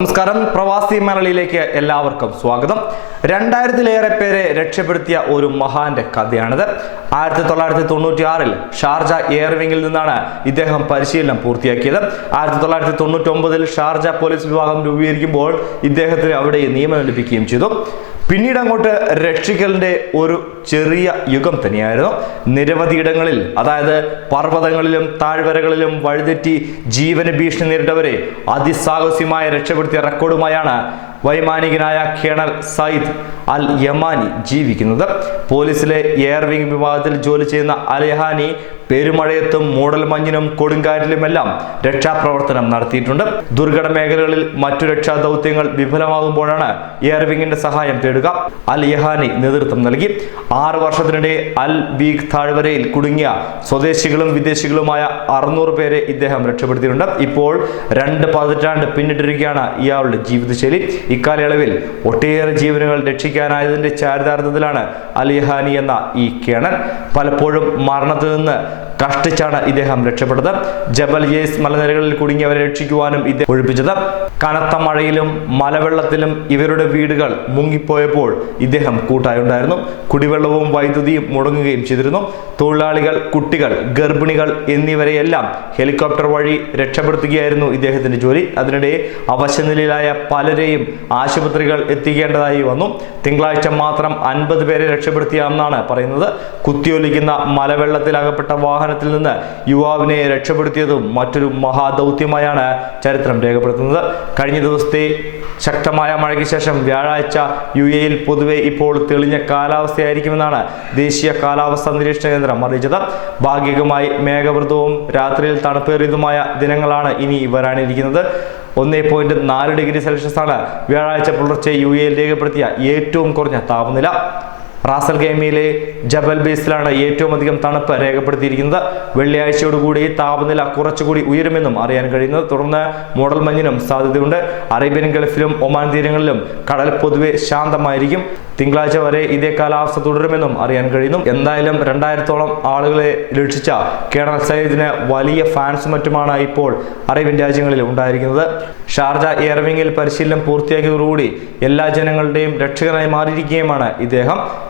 നമസ്കാരം. പ്രവാസി മലയാളിയിലേക്ക് എല്ലാവർക്കും സ്വാഗതം. രണ്ടായിരത്തിലേറെ പേരെ രക്ഷപ്പെടുത്തിയ ഒരു മഹാന്റെ കഥയാണിത്. ആയിരത്തി തൊള്ളായിരത്തി തൊണ്ണൂറ്റി ആറിൽ ഷാർജ എയർവിംഗിൽ നിന്നാണ് ഇദ്ദേഹം പരിശീലനം പൂർത്തിയാക്കിയത്. ആയിരത്തി തൊള്ളായിരത്തി തൊണ്ണൂറ്റി ഒമ്പതിൽ ഷാർജ പോലീസ് വിഭാഗം രൂപീകരിക്കുമ്പോൾ ഇദ്ദേഹത്തിന് അവിടെ നിയമനം ലഭിക്കുകയും ചെയ്തു. പിന്നീട് അങ്ങോട്ട് രക്ഷിക്കലിന്റെ ഒരു ചെറിയ യുഗം തന്നെയായിരുന്നു. നിരവധി ഇടങ്ങളിൽ അതായത് പർവതങ്ങളിലും താഴ്വരകളിലും വഴിതെറ്റി ജീവന ഭീഷണി നേരിട്ടവരെ അതിസാഹസ്യമായ രക്ഷപ്പെടുത്തിയ റെക്കോർഡുമായാണ് വൈമാനികനായ കേണൽ സയ്യിദ് അൽ യമാനി ജീവിക്കുന്നത്. പോലീസിലെ എയർവിംഗ് വിഭാഗത്തിൽ ജോലി ചെയ്യുന്ന അലഹാനി പെരുമഴയത്തും മൂടൽമഞ്ഞിനും കൊടുങ്കാറ്റിലുമെല്ലാം രക്ഷാപ്രവർത്തനം നടത്തിയിട്ടുണ്ട്. ദുർഘട മേഖലകളിൽ മറ്റു രക്ഷാ ദൗത്യങ്ങൾ വിഫലമാകുമ്പോഴാണ് എയർവിങ്ങിന്റെ സഹായം തേടുക. അൽ യഹാനി നേതൃത്വം നൽകി. ആറ് വർഷത്തിനിടെ അൽ ബീഗ് താഴ്വരയിൽ കുടുങ്ങിയ സ്വദേശികളും വിദേശികളുമായ അറുന്നൂറ് പേരെ ഇദ്ദേഹം രക്ഷപ്പെടുത്തിയിട്ടുണ്ട്. ഇപ്പോൾ രണ്ട് പതിറ്റാണ്ട് പിന്നിട്ടിരിക്കുകയാണ് ഇയാളുടെ ജീവിതശൈലി. ഇക്കാലയളവിൽ ഒട്ടേറെ ജീവനുകൾ രക്ഷിക്കാനായതിന്റെ ചാരിതാർത്ഥത്തിലാണ് അൽ യഹാനി എന്ന ഈ കേണൻ പലപ്പോഴും മരണത്തിൽ നിന്ന് കഷ്ടിച്ചാണ് ഇദ്ദേഹം രക്ഷപ്പെട്ടത്. ജബൽ യേസ് മലനിരകളിൽ കുടുങ്ങി അവരെ രക്ഷിക്കുവാനും ഇദ്ദേഹം ഒഴിപ്പിച്ചത്. കനത്ത മഴയിലും മലവെള്ളത്തിലും ഇവരുടെ വീടുകൾ മുങ്ങിപ്പോയപ്പോൾ ഇദ്ദേഹം കൂട്ടായുണ്ടായിരുന്നു. കുടിവെള്ളവും വൈദ്യുതിയും മുടങ്ങുകയും ചെയ്തിരുന്നു. തൊഴിലാളികൾ കുട്ടികൾ ഗർഭിണികൾ എന്നിവരെയെല്ലാം ഹെലികോപ്റ്റർ വഴി രക്ഷപ്പെടുത്തുകയായിരുന്നു ഇദ്ദേഹത്തിന്റെ ജോലി. അതിനിടെ അവശനിലയിലായ പലരെയും ആശുപത്രികൾ എത്തിക്കേണ്ടതായി വന്നു. തിങ്കളാഴ്ച മാത്രം അൻപത് പേരെ രക്ഷപ്പെടുത്തിയാണെന്നാണ് പറയുന്നത്. കുത്തിയൊലിക്കുന്ന മലവെള്ളത്തിലകപ്പെട്ട വാഹനത്തിൽ നിന്ന് യുവാവിനെ രക്ഷപ്പെടുത്തിയതും മറ്റൊരു മഹാദൗത്യമായാണ് ചരിത്രം രേഖപ്പെടുത്തുന്നത്. കഴിഞ്ഞ ദിവസത്തെ ശക്തമായ മഴയ്ക്ക് ശേഷം വ്യാഴാഴ്ച യു എയിൽ പൊതുവെ ഇപ്പോൾ തെളിഞ്ഞ കാലാവസ്ഥയായിരിക്കുമെന്നാണ് ദേശീയ കാലാവസ്ഥാ നിരീക്ഷണ കേന്ദ്രം അറിയിച്ചത്. ഭാഗികമായി മേഘവൃതവും രാത്രിയിൽ തണുപ്പേറിയതുമായ ദിനങ്ങളാണ് ഇനി വരാനിരിക്കുന്നത്. ഒന്നേ പോയിന്റ് നാല് ഡിഗ്രി സെൽഷ്യസ് ആണ് വ്യാഴാഴ്ച പുലർച്ചെ യു എയിൽ രേഖപ്പെടുത്തിയ ഏറ്റവും കുറഞ്ഞ താപനില. റാസൽ ഗെയിമിലെ ജബൽ ബേസിലാണ് ഏറ്റവും അധികം തണുപ്പ് രേഖപ്പെടുത്തിയിരിക്കുന്നത്. വെള്ളിയാഴ്ചയോടുകൂടി താപനില കുറച്ചുകൂടി ഉയരുമെന്നും അറിയാൻ കഴിയുന്നത്. തുടർന്ന് മോഡൽ മഞ്ഞിനും സാധ്യതയുണ്ട്. അറേബ്യൻ ഗൾഫിലും ഒമാൻ തീരങ്ങളിലും കടൽ പൊതുവെ ശാന്തമായിരിക്കും. തിങ്കളാഴ്ച വരെ ഇതേ കാലാവസ്ഥ തുടരുമെന്നും അറിയാൻ കഴിയുന്നു. എന്തായാലും രണ്ടായിരത്തോളം ആളുകളെ രക്ഷിച്ച കേണൽ സയ്യിദിന് വലിയ ഫാൻസ് മറ്റുമാണ് ഇപ്പോൾ അറേബ്യൻ രാജ്യങ്ങളിൽ ഉണ്ടായിരിക്കുന്നത്. ഷാർജ എയർവിംഗിൽ പരിശീലനം പൂർത്തിയാക്കിയതോടുകൂടി എല്ലാ ജനങ്ങളുടെയും രക്ഷകനായി മാറിയിരിക്കുകയുമാണ് ഇദ്ദേഹം.